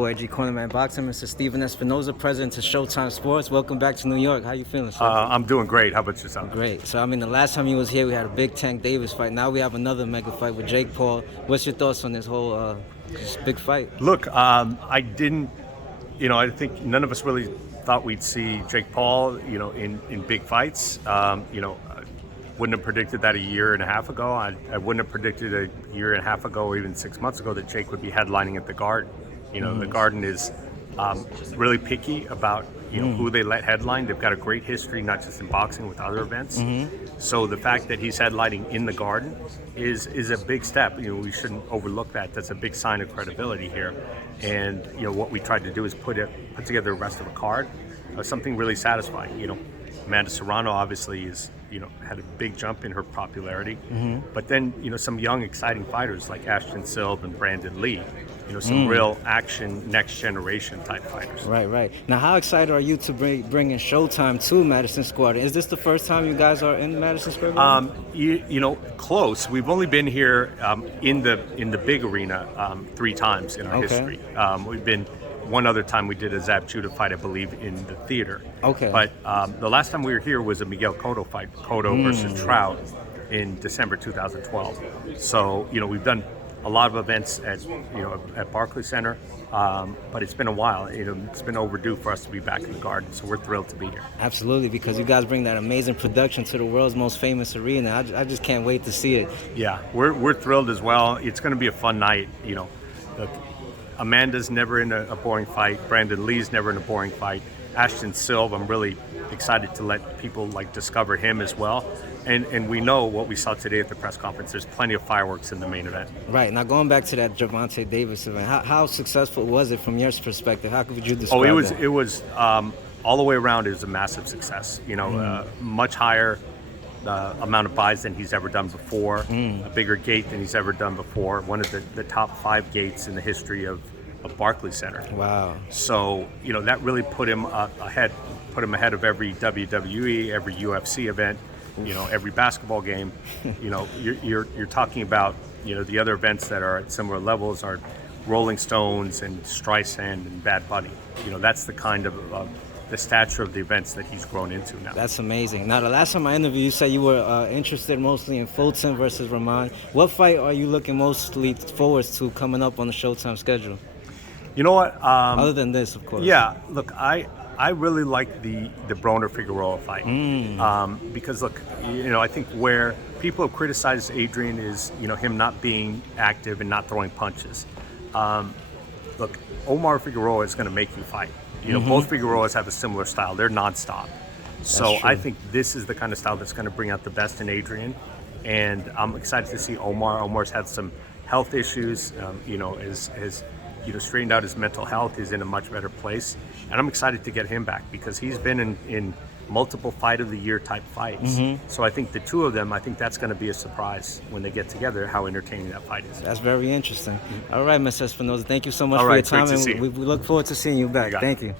boy, G Cornerman Boxing, Mr. Steven Espinoza, president of Showtime Sports. Welcome back to New York. How you feeling, sir? I'm doing great. How about yourself? Great. So, the last time you was here, we had a big Tank Davis fight. Now we have another mega fight with Jake Paul. What's your thoughts on this whole this big fight? Look, I didn't, I think none of us really thought we'd see Jake Paul, in big fights. Wouldn't have predicted that a year and a half ago. I wouldn't have predicted a year and a half ago or even 6 months ago that Jake would be headlining at the Garden. The Garden is really picky about who they let headline. They've got a great history, not just in boxing, with other events. So the fact that he's headlining in the Garden is a big step. We shouldn't overlook that. That's a big sign of credibility here. And what we tried to do is put together the rest of a card, something really satisfying. Amanda Serrano obviously is had a big jump in her popularity, but then some young exciting fighters like Ashton Silva and Brandon Lee, some real action next generation type fighters. Right. Now, how excited are you to bring in Showtime to Madison Square Garden? Is this the first time you guys are in Madison Square Garden? Close. We've only been here in the big arena 3 times in our history. We've been. One other time we did a Zab Judah fight, I believe, in the theater. Okay. But the last time we were here was a Miguel Cotto fight, Cotto versus Trout, in December 2012. So, we've done a lot of events at Barclays Center, but it's been a while. It's been overdue for us to be back in the Garden, so we're thrilled to be here. Absolutely, because you guys bring that amazing production to the world's most famous arena. I just can't wait to see it. Yeah, we're thrilled as well. It's going to be a fun night. Amanda's never in a boring fight. Brandon Lee's never in a boring fight. Ashton Silva, I'm really excited to let people discover him as well. And we know what we saw today at the press conference. There's plenty of fireworks in the main event. Right. Now, going back to that Gervonta Davis event, how successful was it from your perspective? How could you describe that? It was all the way around. It was a massive success. Much higher amount of buys than he's ever done before, a bigger gate than he's ever done before, one of the top 5 gates in the history of Barclays Center. Wow. So, that really put him ahead of every WWE, every UFC event, every basketball game. You're talking about, the other events that are at similar levels are Rolling Stones and Streisand and Bad Bunny. That's the kind of the stature of the events that he's grown into now. That's amazing. Now, the last time I interviewed you, said you were interested mostly in Fulton versus Rahman. What fight are you looking mostly forward to coming up on the Showtime schedule? You know what? Other than this, of course. Yeah, look, I really like the Broner Figueroa fight because, look, I think where people have criticized Adrian is, him not being active and not throwing punches. Look, Omar Figueroa is going to make you fight. Both Figueroas have a similar style. They're nonstop. So I think this is the kind of style that's going to bring out the best in Adrian. And I'm excited to see Omar. Omar's had some health issues, has straightened out his mental health. He's in a much better place. And I'm excited to get him back because he's been in multiple fight of the year type fights. So I think the two of them, that's going to be a surprise when they get together, how entertaining that fight is. That's very interesting. All right, Mr. Espinoza, thank you so much for your time. Great to see you. We look forward to seeing you back. Thank you.